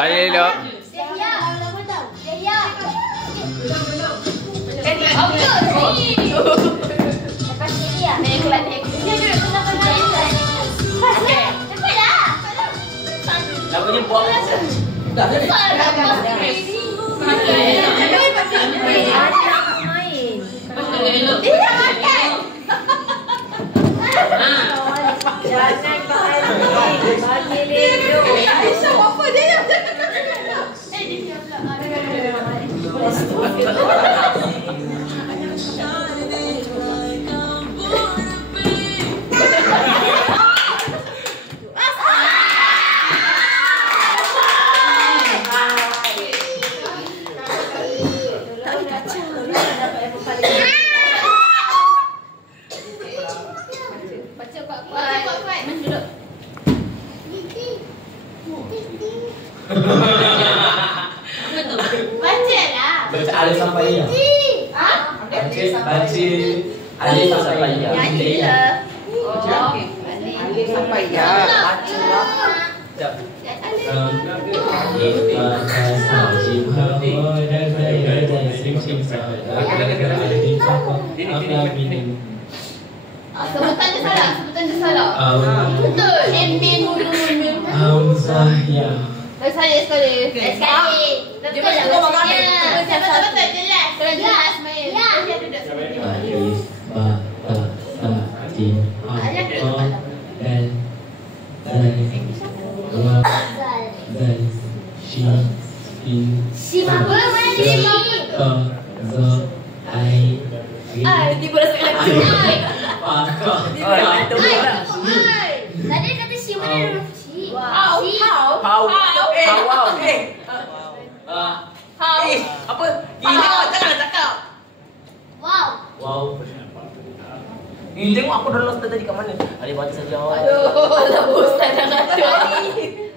Balik dulu. Lagunya buang. Dah. Jangan bagi Leo. Apa dia? Baca alif sampai ya. Baca alif sampai ya. Nyanyi lah. Alif sampai ya. Baca lah. Sebutan dia salah. Betul. Min. Hamzah. Sekali. Dia macam tu orang ni. Betul jelas. Jelas main. Ya. Alif, ba, ta, sa, jim, ha, ha, dal, zal, wa, zal, shin, Sim apa? Mana sim apa? ka, za, ai, ri, Dia boleh sebut lagi. pa, ka. Tadi kata sim mana huruf sim? How? Apa? Jangan cakap. Wow. Ini tengok aku dah lost tadi kat mana? Alif baca saja. Alah ustaz dah ngatur ni.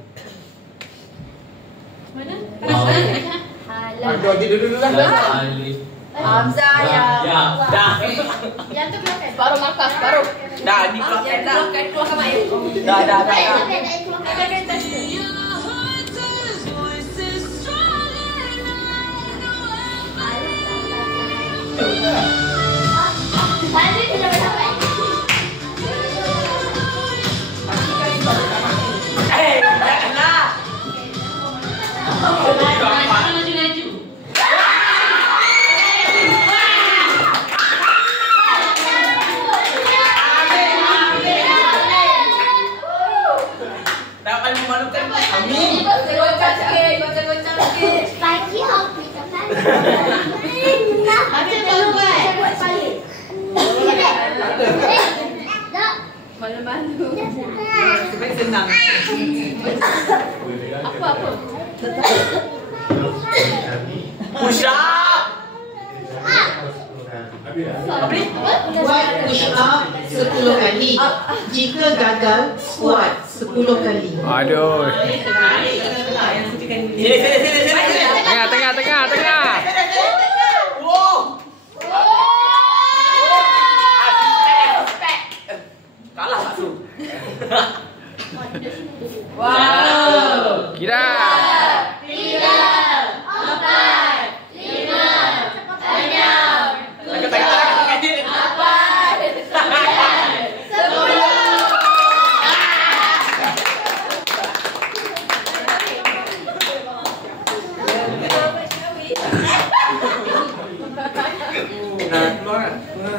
Mana? Aduh, dulu lah. Alif. Hamzah ya. Ya, dah. Yang tu keluarkan. Baru markas, baru. Dah, dikeluarkan dah. Keluarkan mak air. Dah. Keluarkan. Tadi sudah sampai. Janganlah. Laju. Dapat memalukan kami. Gocap sikit. Pagi hobi teman. Ada buat balik. Malu-malu. Sebaik senang. Apa? Push up. Buat push up 10 kali. Jika gagal, squat 10 kali. Aduh. Sini. Tengah. Wow. Kalah Pak Su. Kira. 3, 4, 5, 6, 7,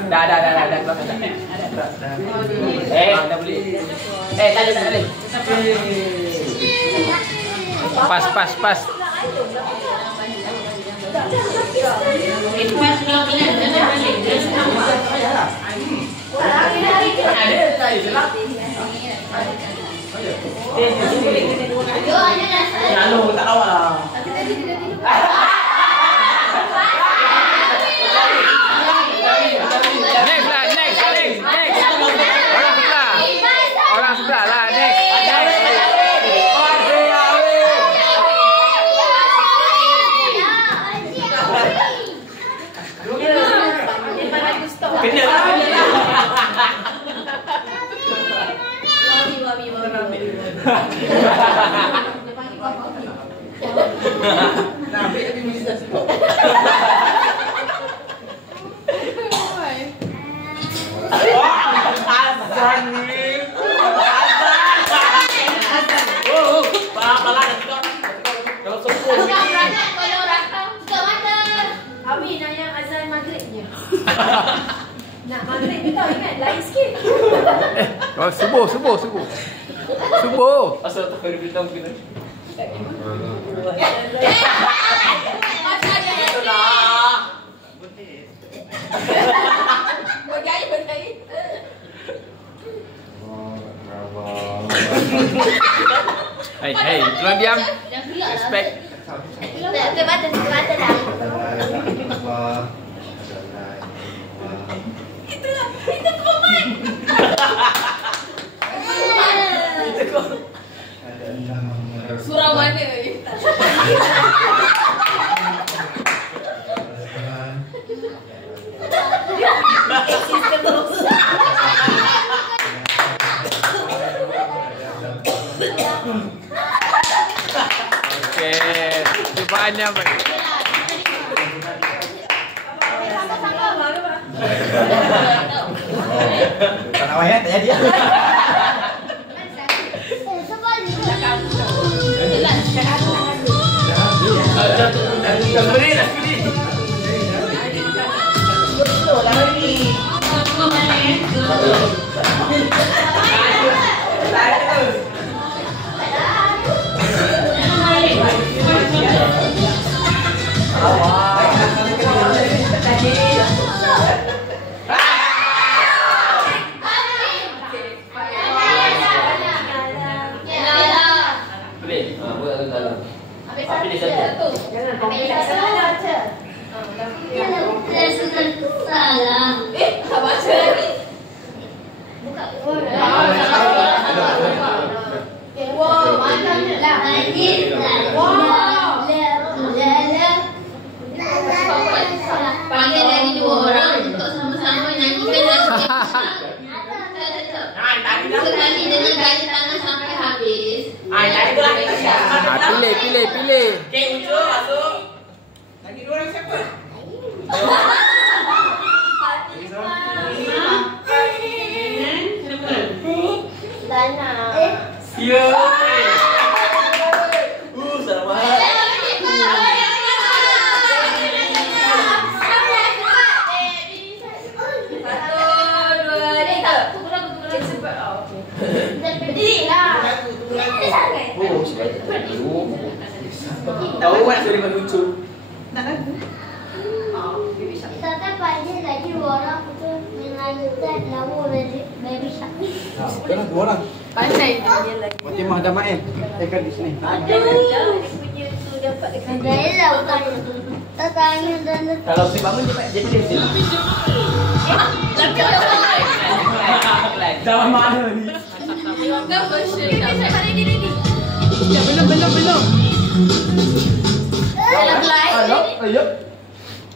Dah keluarkan dah. Dah boleh. Tak boleh. Pas. Lalu tak awal lah. Next. Orang sebelah lah. Next. Kena lah. Nak ambil tapi mesti dah sebut. Azan ni. Oh, pala dah tengok. Kalau sempur ni. Kalau rakam tutup mata. Abi nak yang azan maghribnya. Nak maghrib ni tau ingat lain sikit. Oh, subuh. Asal tak kena bilang kena. Itulah. Bergaya. Hey, tolong diam. Jangan gelak lah. Respect. Tutup mata dah. Surau mana ni? Okey, cubaannya baik. Tak nak wayang, tak jadi. Tak baca lagi. Wow, mantapnya lah. Panggil dari dua orang untuk sama-sama nyanyikan lagu yang sekali dengan gaya tangan sampai habis. Itulah kita siap. Pilih. Okey, ujung masuk. Lagi dua orang siapa? Dana. Ya. Selamat. Oh, sebab itu. Tahu kan sudah lucu. Nak lagu? Kita panggil lagi orang tu mengajukan lagu Baby Shark. Kenapa dua orang? Pandai dia lagi. Fatimah dah main. Tekan di sini. Ada punya tu dapat dekat. Ada lah utang. Tanya dan Kalau si bangun dia jadi dia sini. Dalam mana ni? Yoga version. Kita hari ni. Ya, belum. Ayo.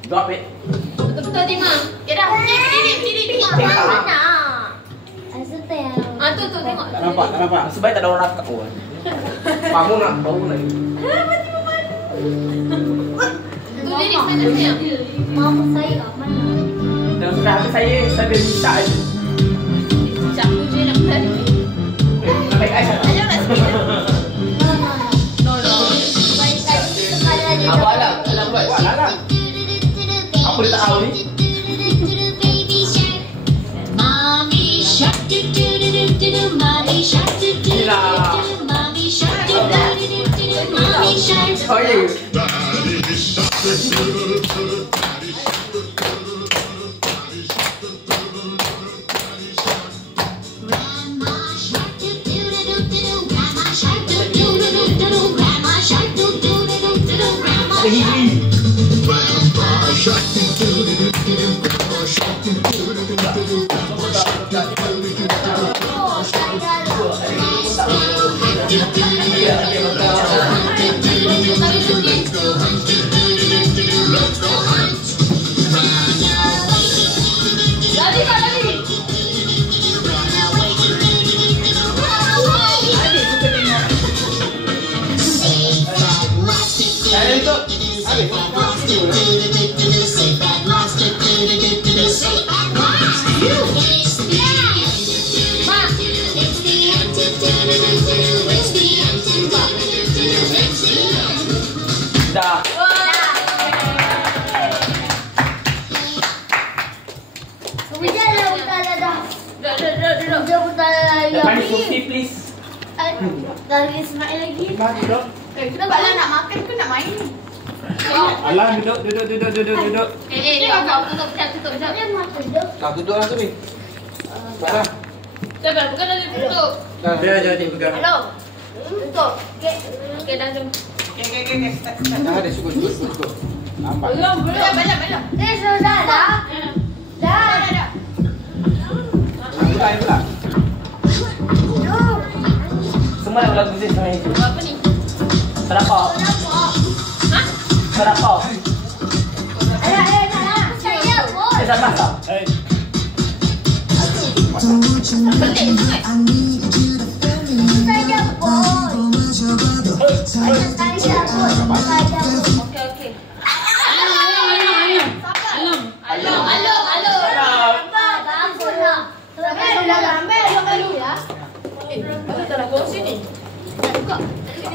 Drop it. Betul-betul Tima. Okay dah. Berdiri. mana? Asal yang Tu tengok. Tak nampak. Sebab tak ada orang kat bawah. Bangun nak bangun lagi. Tu lirik mana dia? mama saya mana? Dan sudah habis saya minta je. Capu je nak tadi. Baik Aisyah. Ayo nak sikit. No. Baik tadi sekali lagi. Apa lah? Alam buat. Alam. Apa dia tak tahu ni? Mommy shark do do do do do, mommy shark do do do do, mommy shark do do do do, mommy shark. Oh ya. Grandma shark do do do do, grandma shark do do do do, grandma shark do do do do, grandma shark. Grandpa shark do do do do, grandma shark do do do do, grandma shark do do do do, grandma shark let's go hunt. Lari. Say that what tutup. Habis. Dah. Berjalan utara dah. Duduk. Dia utara yang Depan ni ni. Sophie please. Dari Ismail lagi. Kita balik nak makan ke nak main? Alah, duduk. Tutup sekejap. Dia makan dah. Kau duduk lah tu ni. Baiklah. Sabar, bukan dah tutup. Dia adik pegang. Hello. Tutup. Okey, dah jom. Okay. Dah ada cukup. Lambat. Belum. Belum. Sudah dah. Dah. Buka pula. Semua lagu Zee sebenarnya itu. Apa ni? Terapau. Ha? Terapau. Saya pun. Saya sabar tak? Pelik sangat. Saya pun. Saya pun. Okey. Alom. Bagus lah. Malu ya. Aku tak nak kongsi ni. Buka.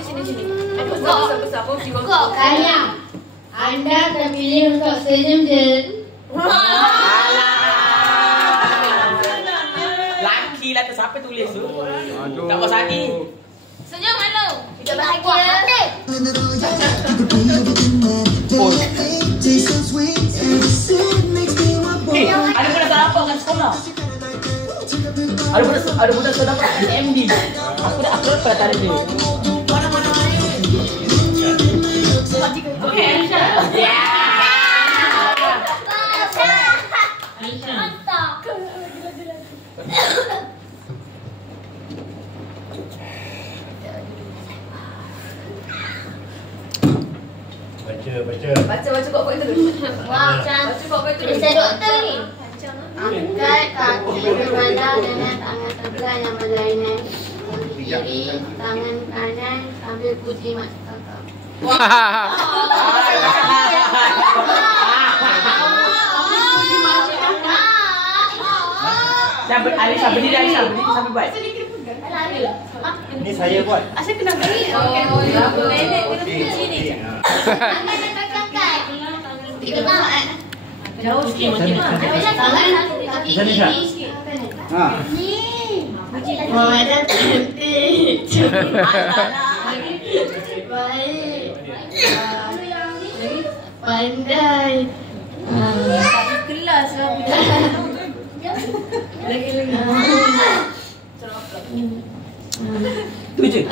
Sini. Aku besar. Kongsi. Kok kaya. Anda terpilih untuk senyum je. Laki lah tu siapa tulis tu? Aduh. Tak puas hati. Senyum Alom. Kita bahagia. Ada budak terapau kat sekolah. Ada budak terapau kat MD. Aku dah tarik dia. Okey, Aisyah. Mantap. Baca kok itu dulu. Wah, cantik. Baca kok itu dulu. Saya doktor ni. Angkat kaki berbadan dengan tangan sebelah yang berlainan. Kiri, tangan kanan sambil putih mata kakak. Alisa berdiri sampai buat. Ni saya buat. Asyik kena beri. Okey. Nenek kena sini. Tangan dan kakak. Tiga tangan. Jauh sikit macam mana? Tangan kaki kiri. Ha. Ni. Muhammad cantik. Baik. Pandai. Kelas lah. Lagi. Tu je.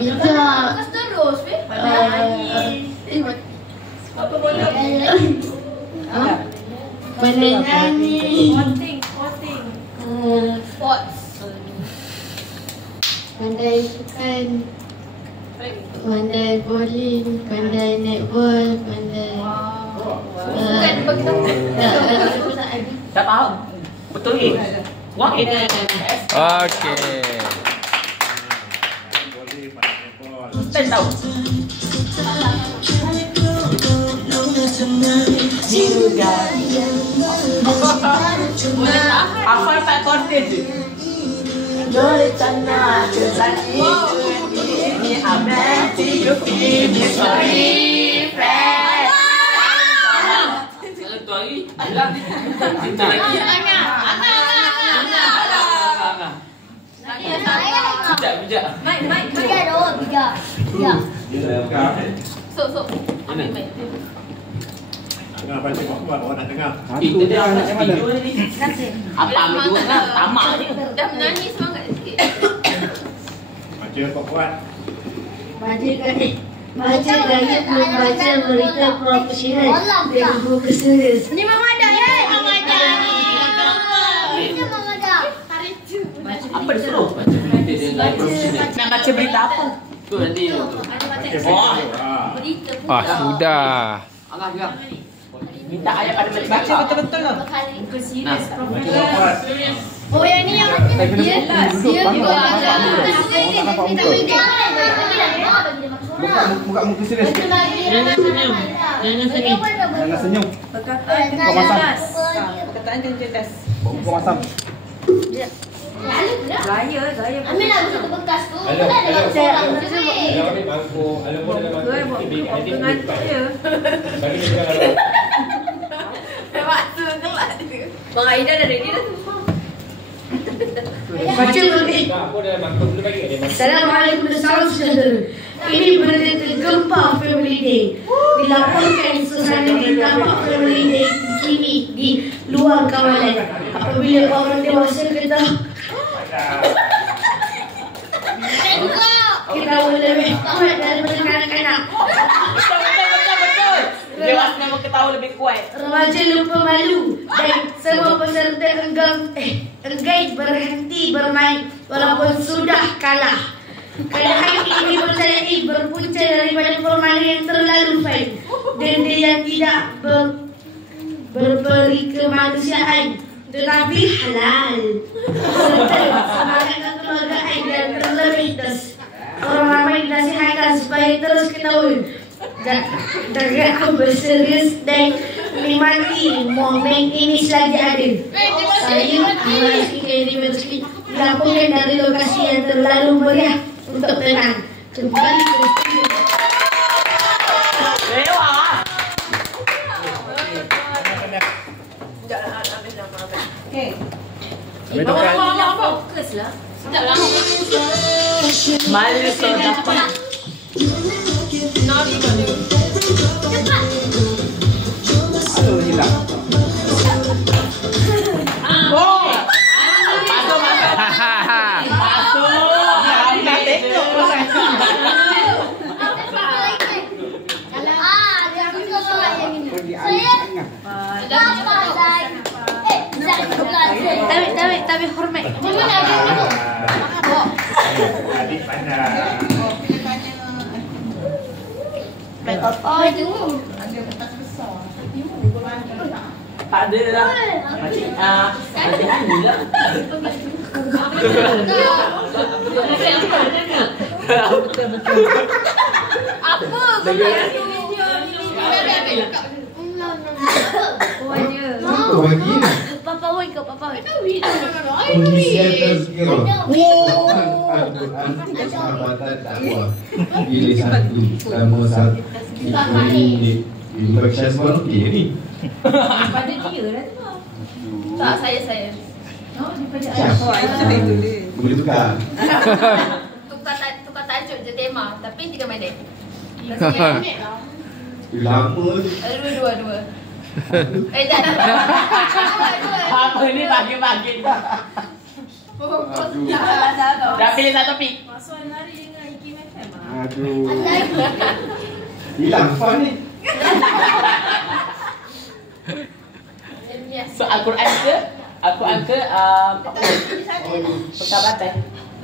Bijak. Terus terus, weh. Apa boleh? Pandai nyanyi. Sporting. Sports. Pandai sukan. Pandai bowling. Pandai netball. Pandai. Bukan bagi tahu. Tak faham. Betul ni. Wah, ini. Okey. Saya tahu. Apa tak konten je? Dole tanah kesani ini amati ini sorry friend. Kalau tu hari, kita lagi. Bijak. Mai. Bijak doh, bijak. Bijak. Sok. Ambil mai. Dengar baca kuat orang nak dengar. Itu dia macam mana? Kasih. Apa ambil dua lah, tamak je. Dah menangis semangat sikit. Baca kuat. Baca dari membaca berita profesional dari buku serius. Ni Mama Ada ya? Mama Ada. Ini Mama dah. Apa dia suruh? Baca berita dia live profesional. Nak baca berita apa? Tu nanti. Berita pun. Ah, sudah. Angah juga. Minta ayat pada baca betul-betul lah. Buku serius Nah, profesional. Kuat. Oh yang ni yang dia juga baca. tak nampak muka. Buka muka serius. Jangan senyum. Jangan senyum. Jangan senyum. Perkataan Kau masam. Perkataan yang cerdas. Kau masam. Gaya. Ambil lah satu bekas tu. Alam. Kan ada Alam. seorang Alam. tu. Alam ambil mangkuk. Alam pun dalam mangkuk. Gue buat ngantuk je. Bagi dia pegang alam. Waktu kelak dia. Bang Aida dah ready dah tu. Baca balik. Tak, aku dalam mangkuk. Boleh bagi dia mangkuk. Assalamualaikum dan salam sejahtera. Ini berita gempa Family Day. Dilaporkan suasana di tampak Family Day kini di luar kawalan. Apabila orang dewasa kita lebih kuat daripada kanak-kanak. Betul. Dewasa memang ketawa lebih kuat. Remaja lupa malu dan semua peserta enggan berhenti bermain walaupun sudah kalah. Keadaan ini dipercayai berpunca daripada permainan yang terlalu fine dan dia yang tidak berberi kemanusiaan tetapi halal serta semangat kekeluargaan dan terlebih orang ramai dinasihatkan supaya terus ketahui jangan berserius dan menikmati momen ini selagi ada. Saya Ahmad Fikri Meski dilaporkan dari lokasi yang terlalu meriah untuk tenang. Kembali ke studio. Dewa. Fokus lah. Malu so dapat. Aduh, hilang. Oh. Masuk. Nak tengok pasal. Dia ambil soalan yang ini. Saya Tapi hormat. Mana nak ambil tu? Adik pandai. Oh, itu. Tak ada lah. Makcik Makcik Ani lah. Apa? Apa bagi? Papa Wan kau, Papa Wan. Pengisian tersekira. Al-Quran Sahabatan Dakwah. Pilih satu. Nama satu. Ini baca semua okey ni. Pada dia lah tu. Tak, saya. Boleh tukar. Tukar tajuk je tema, tapi 3 minit. Lama tu. Dua. Dah. Apa ni bagi-bagi dah. Dah pilih satu pik. Aduh. Hilang fun ni. So Al-Quran ke?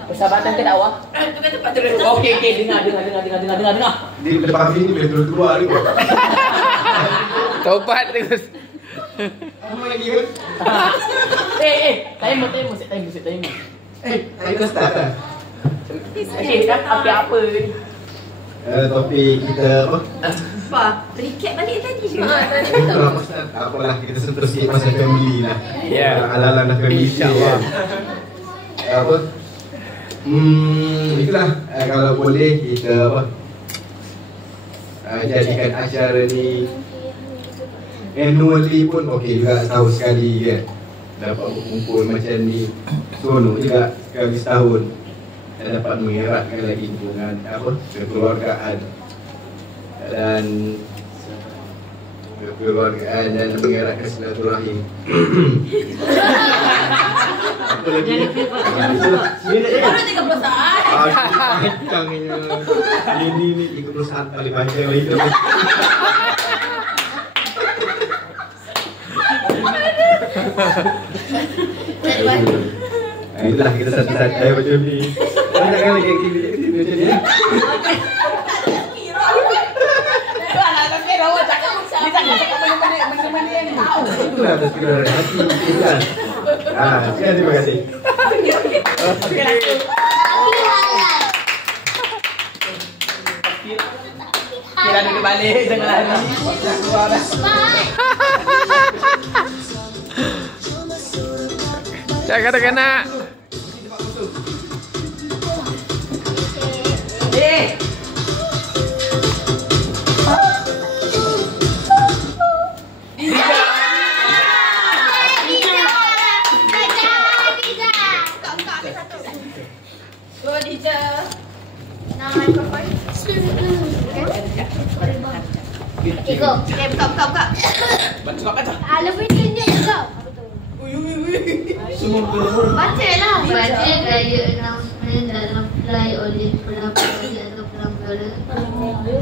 Persahabatan ke dakwah? Tukar tempat terus. Okey, dengar. Di lepas ni boleh terus keluar ni. Tobat terus. Apa lagi ke? Timer. Kita start dah. Okey, dah apa ni? Topik kita apa? Apa? Recap balik tadi je. Itulah pasal apalah kita sentuh sikit pasal family lah. Ya. Ala-ala family. InsyaAllah. Apa? Itulah kalau boleh kita apa? Jadikan acara ni annually pun okey juga, setahun sekali kan. Dapat berkumpul macam ni. Seronok juga sekali setahun. Dan dapat mengeratkan lagi hubungan apa? Kekeluargaan. Dan mengeratkan silaturahim. Apa lagi? Baru 30 saat. Panjangnya. Ini 30 saat paling panjang lagi. Itulah kita santai-santai macam ni. Banyak lagi aktiviti macam ni. Itulah tersegar hati kan. Sekian terima kasih. Tapi halal. Kira duduk balik, jangan lari. Keluar dah. Jangan kena. Go. Okay, buka. Baca. Lebih tunjuk kau. Baca lah. Baca gaya announcement dalam fly oleh pelapor atau pelapor.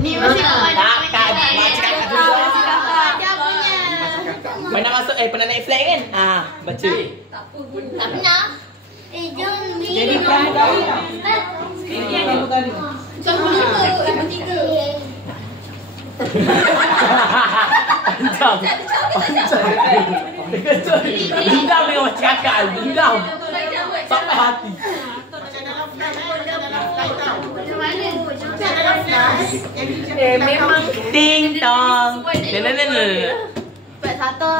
Ni masih Tak. Dia punya. Pernah masuk, pernah naik flag kan? Baca. Tak pernah. Jom ni. Jadi fly dah. Sama 3. Dendam. Dendam dengan macam kakak. Dendam. Sampai hati. Memang Ting tong. Buat satu.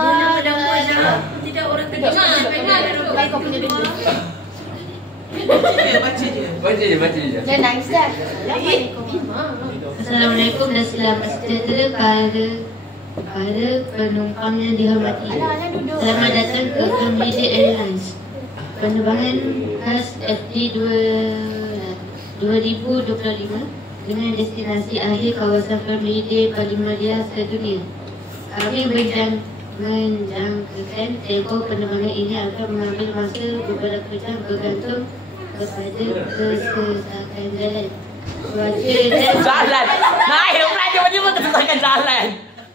Tidak orang terdengar. Baik kau punya dulu. Baca je. Dia nangis dah. Assalamualaikum dan selamat sejahtera para penumpang yang dihormati. Selamat datang ke Cambodia Airlines. Penerbangan khas FD 2025 dengan destinasi akhir kawasan Cambodia paling mulia sedunia. Kami menjangkakan tempoh penerbangan ini akan mengambil masa beberapa jam bergantung kepada kesesakan jalan. Jalan. Naik pula tiba-tiba kesesakan jalan.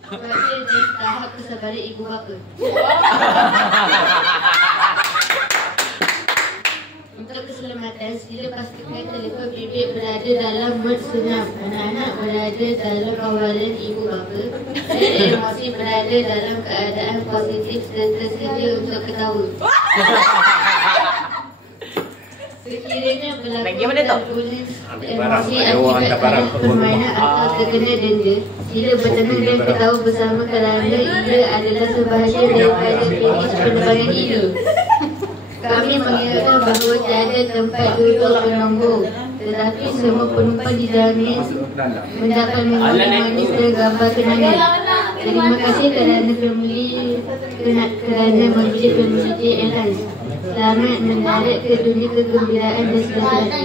Cuaca dan tahap kesabaran ibu bapa. Untuk keselamatan, sila pastikan telefon bimbit berada dalam mood senyap, anak-anak berada dalam kawalan ibu bapa, dan emosi berada dalam keadaan positif serta sedia untuk ketawa. Sekiranya berlaku turbulensi emosi akibat permainan atau terkena denda, sila bertenang dan ketawa bersama kerana ia adalah sebahagian daripada finish penerbangan itu. Kami mengira bahawa tiada tempat duduk menunggu, tetapi semua penumpang dijamin mendapat minuman manis dan gambar kenangan. Terima kasih kerana memilih Cambodia Airlines. Selamat mendarat ke dunia kegembiraan dan sejahtera.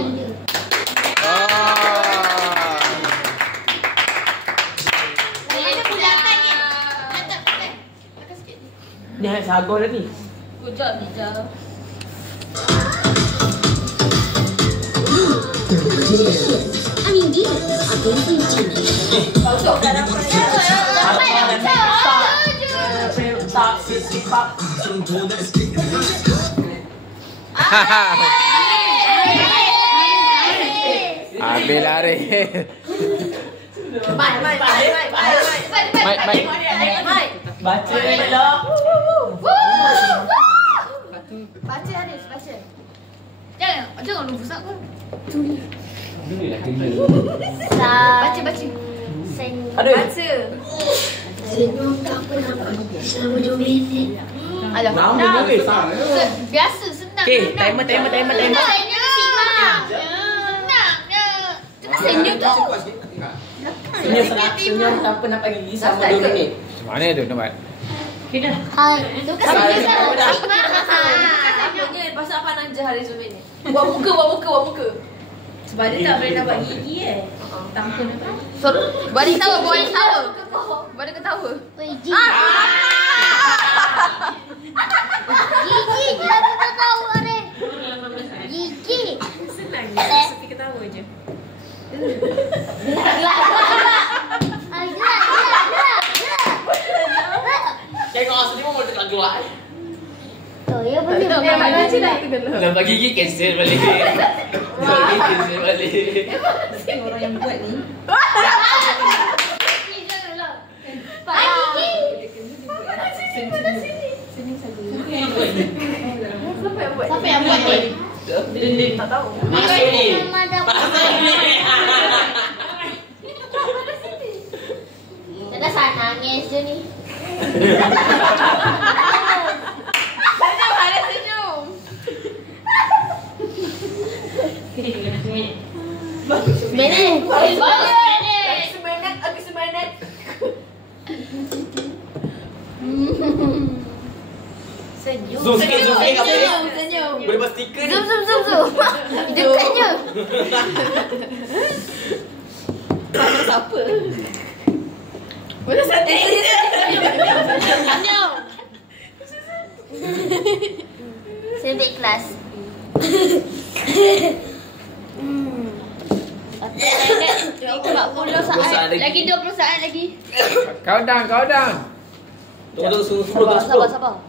Ni hanya sago dah ni. Kujak bijak. Habis lari. Mai. Baca elok. Baca Haris, baca. Jangan lupa sak pun. Baca. Aduh. Baca. Senyum tak pernah pergi selama 2 minit. Alah. Lama ni. Biasa senang. Okey, timer. Senang senyum tu. Senyum tanpa nak pergi sama 2 minit. Mana tu tempat? Tu kan Apanya pasal apa nak jahat Haris ni? Buat muka. Sebab dia tak boleh nampak gigi tanpa nampak. Bari ketawa. Gigi je aku tahu Are. Gigi. Senang je, seperti ketawa je. Tengok asli pun boleh tak keluar. Tu ya betul. Baca dah tu dulu. Nampak gigi cancel balik. Orang yang buat ni. Siapa yang buat ni? Tak tahu. Masuk ni. asal nangis je ni. Senyum, ada senyum. Sebenarnya. Aku semangat. Senyum. Zoom sikit, zoom sikit. Senyum. Boleh buat stiker ni. Zoom. Dekatnya. Siapa? Boleh santai. Senyum. Sedek kelas. Aku 40 saat. Lagi 20 saat lagi. Countdown. Tunggu, suruh. Sabar.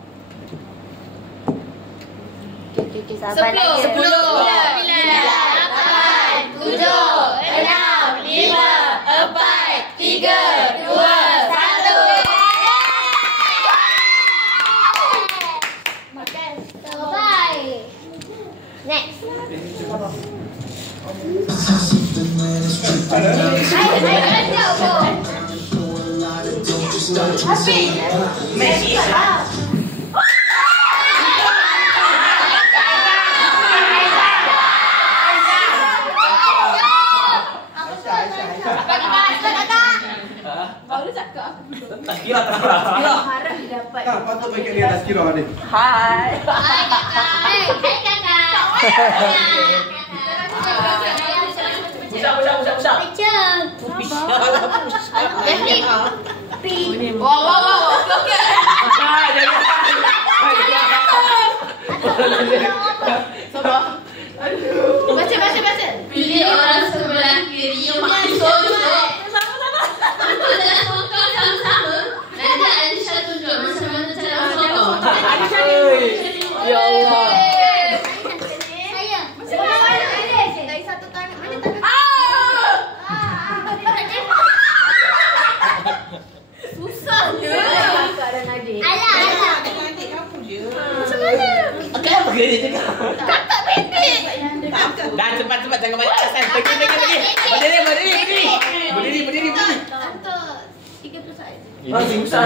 Okey, sabar lagi. 10, 9, 8, 7, 6, 5, 4, 3, 2, 1. Bye. Next. Baru cakap. Tazkirah. Harap didapat. Tak, patut bagi dia tazkirah ni. Hai kakak. Usap. Macam. Wow. Okey. Sabar. Baca. Pilih orang sebelah kiri yang maksud. Dan foto sama-sama. Nanti Alisha tunjuk macam-macam cara foto. Ya Allah. Saya. Dari satu tangan. Mana tangan? Susahnya. Kakak dan adik. Alah. Macam mana? Kenapa dia cakap? Kakak pendek. Dah cepat jangan balik alasan. Pergi. Berdiri. Untuk 30 saat.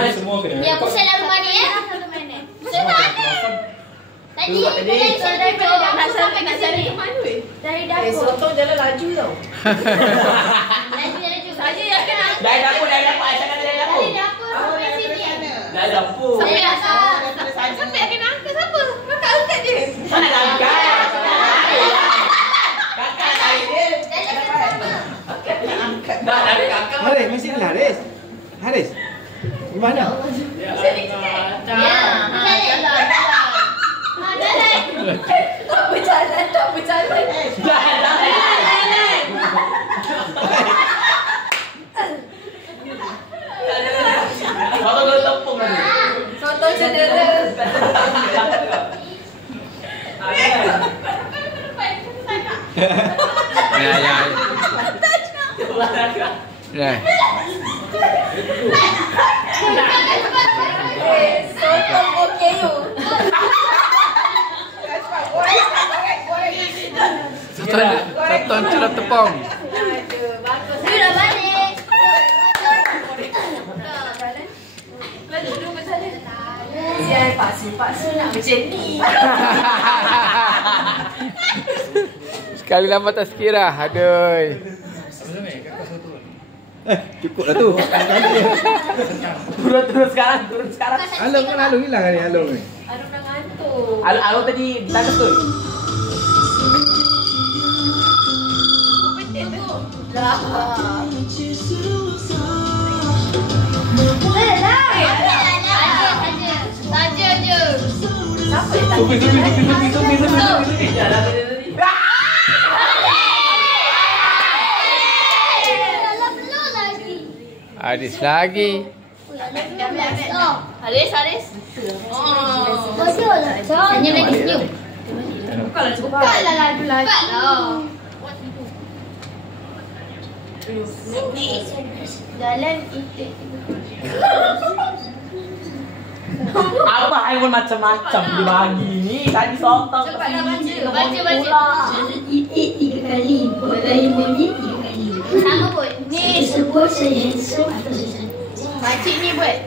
Ini semua kena. Ya, pusat dalam rumah dia. Satu minit. Pusat mana? Tadi saya tunjuk. Nak cari ke mana weh? Dari dapur. Sotong jalan laju tau. Laju. Saja yang kena. Dari dapur. Aisyah kata dari dapur. Dari dapur sampai sini. Dari dapur. Sampai atas. Sampai yang kena angkat siapa? Kakak angkat je. Mana nak angkat? Kakak tarik dia. Dah ada kakak. Haris, mesti ni Haris. Gimana? Sini sikit. Jalan. Tak berjalan. Kalau kau tepung lagi. Sotong cedera. Ya. Sotong okey you. Tonton cerat tepung. Aduh, bagus. Dia dah balik. Laju dulu berjalan. Sial, paksa nak macam ni. Sekali lama tazkirah. Aduh. Cukup lah tu. Turun sekarang. Alung hilang ni Alung ni. Aduh, dah ngantuk. Alung tadi di tangga tu. Betul tu. Lah. Saja je. Siapa yang tadi? Hadis lagi. Haris. Senyum lagi senyum. Bukanlah laju. Jalan itik. Apa haiwan macam-macam dia bagi ni? Tadi sotong. Cepatlah baca. Baca. Itik 3 kali, boleh monyet 3 kali. Sama pun. Saya sebut saya handsome atau saya cantik. Makcik ni buat.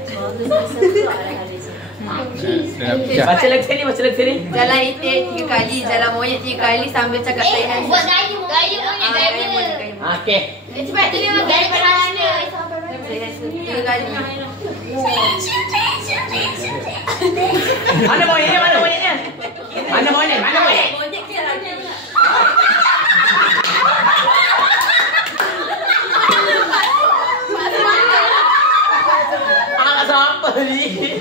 Baca lagi sini, baca lagi sini. Jalan itik 3 kali, jalan monyet 3 kali sambil cakap Thailand. Buat gaya monyet, gaya monyet. Okey. Cepat tu memang gaya kerana. 3 kali. Mana monyetnya? Mana monyetnya? Mana monyet? Mana monyet? Monyet dia lagi. Apa ni? Naik.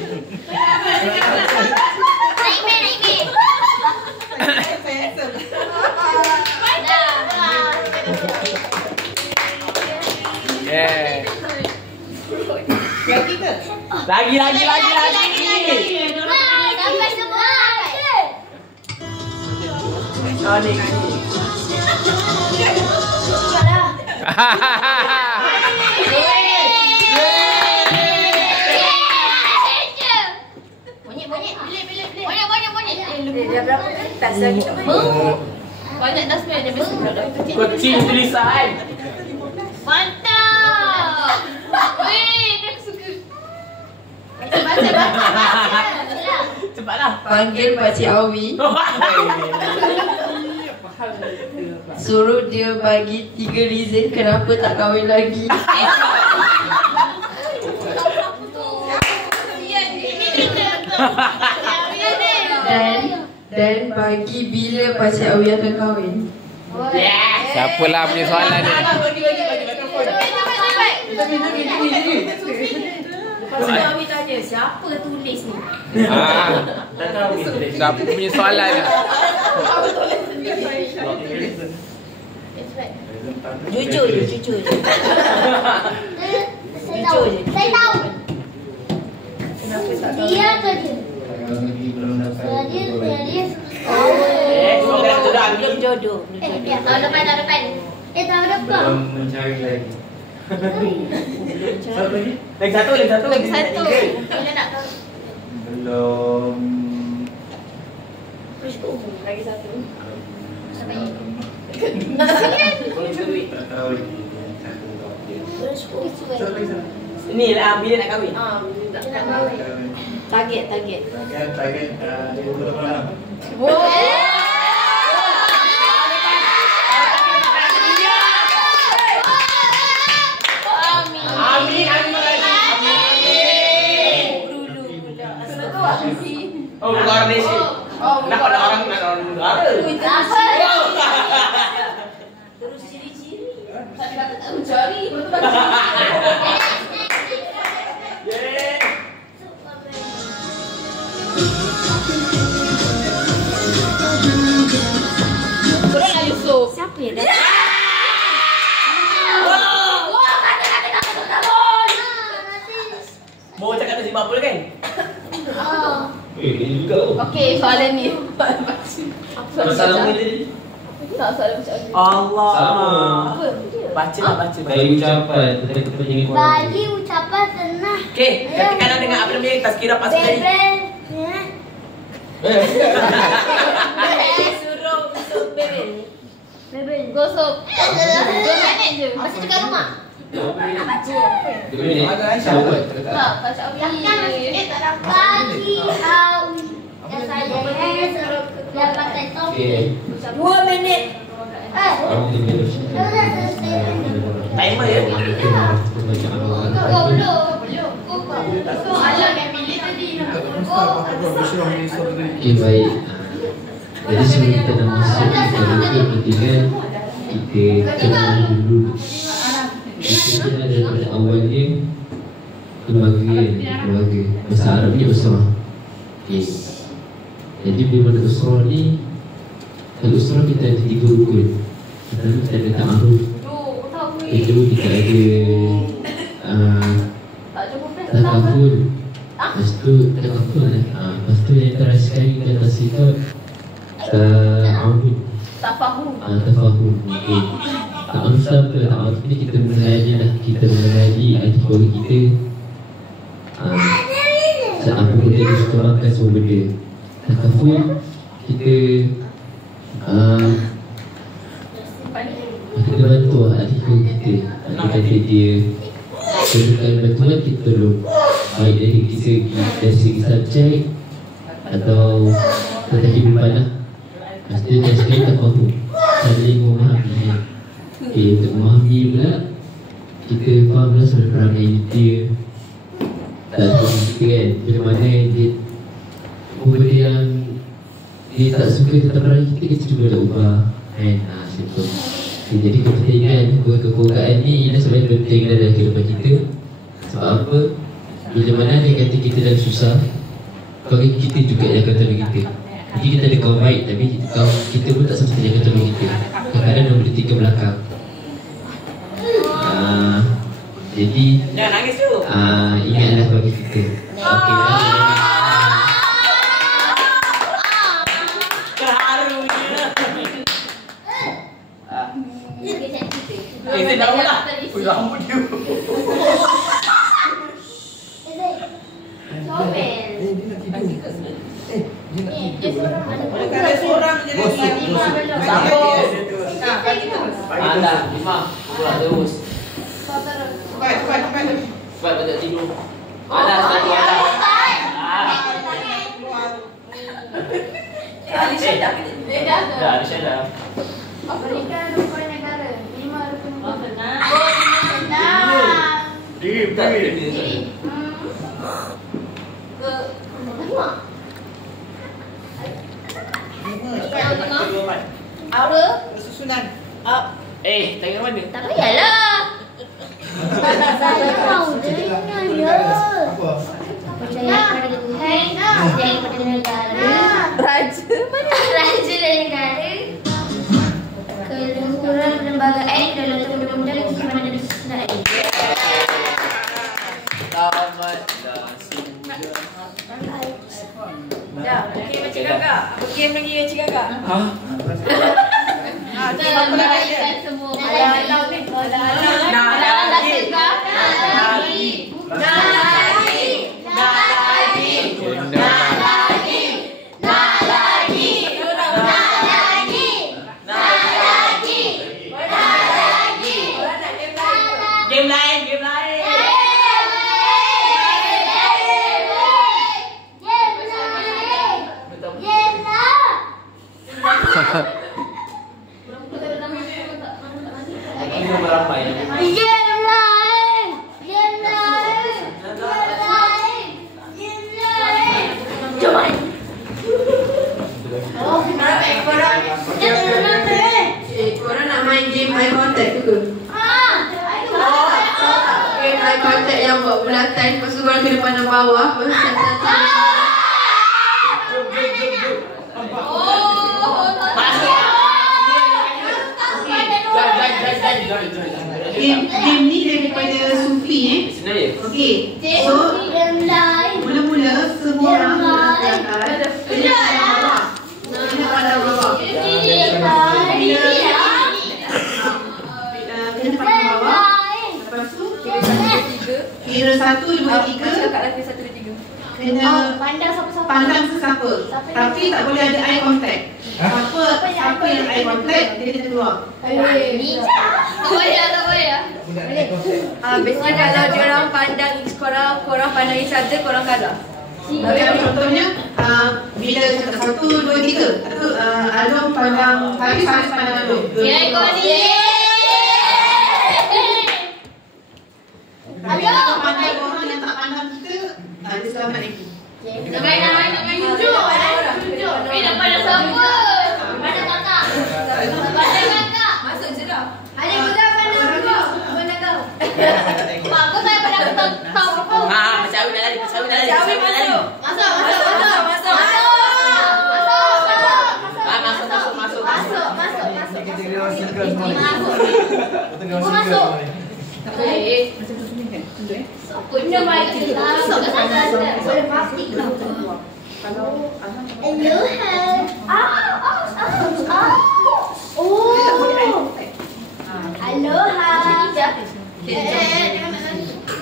Yeah. Lagi. Sampai semua. Oh ni. Monyet. Dia berapa kertas lagi tu? Banyak dah sebenarnya dia mesti berapa kecil. Kucing tulisan. Mantap. Weh, dia suka. Baca. Cepatlah. Panggil Pakcik Awi. Suruh dia bagi 3 reason kenapa tak kahwin lagi. Dan bagi bila Pakcik Awi akan kahwin. Siapalah punya soalan ni? Pakcik Awi tanya, siapa tulis ni? Siapa punya soalan ni? Jujur je. Saya tahu. Kenapa tak kahwin? Dia ke dia? Dia. Belum jodoh. Tahun depan. Tahun depan. Belum mencari lagi. Lagi satu. Bila nak tahu? Belum. Lagi satu. Tak tahu. Inilah bila nak kahwin. Target. Target 2026. Oh, luar Malaysia. Nak orang negara. Terus ciri-ciri. Saya kata tak mencari. Korang nak Yusof. Siapa yang datang? Mau cakap tu 50 kan? Ini juga. Okey, soalan ni. Masalah ni. Tak soalan macam ni. Allah. Bacalah. Bagi ucapan tentang kepentingan keluarga. Bagi ucapan senang. Okey, kaki kanan dengan apa namanya tazkirah pasal tadi. Suruh bebel. Gosok. 2 minit je. Masa dekat rumah. Nak baca. Ada Aisyah buat. Tak, baca Awi. Tak dapat. Bagi Awi. Yang saya suruh dapatkan topik. 2 minit. Timer ya. Soalan yang pilih tadi. Okey, baik. Jadi sebelum kita nak masuk kepada kepentingan, kita kenal dulu. Kita ada daripada awalnya keluarga. Bahasa Arabnya usrah. Okey. Jadi bila mana usrah ni, kalau usrah kita ada 3 rukun. Pertama kita ada ta'aruf. Kedua kita ada takaful. Lepas tu takaful lah. Lepas tu yang terakhir sekali di atas itu ta'awud. Tafahum. Tafahum. Okey. Ta'aruf apa? Ta'aruf ni kita mengenali lah. Kita mengenali ahli keluarga kita. Apa benda dia suturakan semua benda. Takaful kita kita bantu ahli keluarga kita. Kita dia perlukan bantuan kita tolong, baik dari segi subjek atau tertakiban lah. Pasti dan sekali tak faham, saling memahami. Untuk memahami pula, kita fahamlah soal perangai dia tak suka kita kan, macam mana dia benda yang dia tak suka tentang perangai kita cuba nak ubah kan. Macam tu. Jadi kepentingan kekeluargaan ni ialah sebenarnya penting dalam kehidupan kita. Sebab apa? Bila mana dia kata kita dalam susah, kawan kita juga yang akan tolong kita. Jadi kita ada kawan baik, tapi kita pun tak semestinya akan tolong kita. Kadang-kadang nombor 3 belakang. Jadi jangan nangis tu. Ingatlah bagi kita. Okey lah. Dia dah mula. Rambut dia. Ada seorang je lagi. Sambung. Dah, 5. Buat terus. Cepat. Cepat betul tidur. Ada satu ada. Alisha dah. Dah, Alisha dah. Berikan rukun negara. 5 rukun negara. Diri. Aura. Susunan. Tengok mana? Tak payahlah. Saya tahu jangan ya. Percaya pada Tuhan, percaya pada negara. Raja mana? Raja dan negara. Keluhuran perlembagaan dalam undang-undang kehidupan dan Islam. Dah, okey macam kakak. Okey lagi macam kakak. Kita meraihkan semua. Alam ni. Game lain. Ini beramai. Korang nak main game eye contact tu ke? Game eye contact yang buat belakang, lepas tu korang kena pandang bawah. Game ni daripada Sufi Okey. So mula-mula semua orang kena pandang bawah. Kena pandang bawah. Lepas tu kira 1, 2, 3. Kena pandang sesiapa. Tapi tak boleh ada eye contact. Siapa yang eye contact, dia kena keluar. Tak boleh. Biasanya kalau dia orang pandang korang pandang each other, korang kalah. Contohnya bila cakap 1, 2, 3. Lepas tu Alum pandang Haris pandang Alum. Kalau pandang orang yang tak pandang kita, dia selamat lagi. Nak main jujur. Nak pandang siapa? Pandang kakak. Masuk je dah. Adik pegang pandang dulu. Pandang kau. Mak, kau saya pandang tahu kau. Macam Awi dah lari. Masuk. Punya mic kita. Boleh pasti lah. Hello.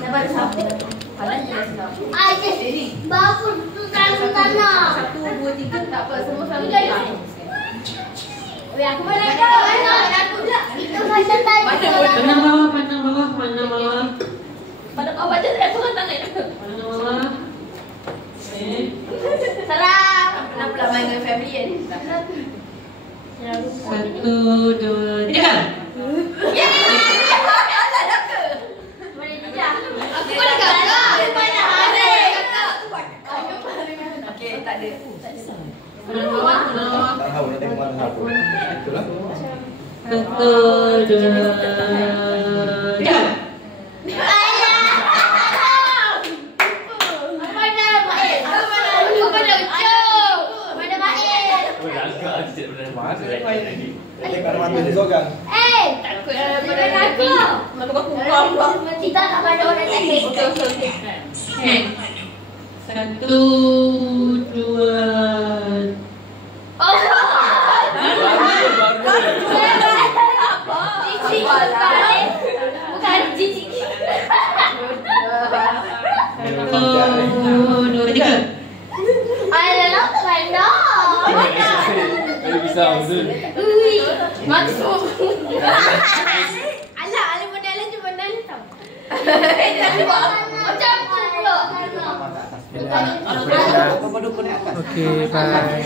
Dapat siapa? Bapu tu tanah. 1, 2, 3 tak apa, semua sama. Aku mana kau? Aku pula. Itu macam tadi. Pandang bawah. Pada Baca saya turun tangan. Salam. Pernah pula main dengan family kan? 1, 2, 3. Aku pun kakak. Mana ada kakak. Okey, tak ada. Tak tahu nak tengok mana aku. Itulah. 1, 2, 3. Tengok mata dia sorang. Takut pada aku. Kita tak pada orang tak kisah. 1, 2. Bukan jijik. 1, 2, 3. Alah, mana? Bisa betul. Ui, maksud. Alah, alim modal je modal tau. Macam tu pula. Okey, bye.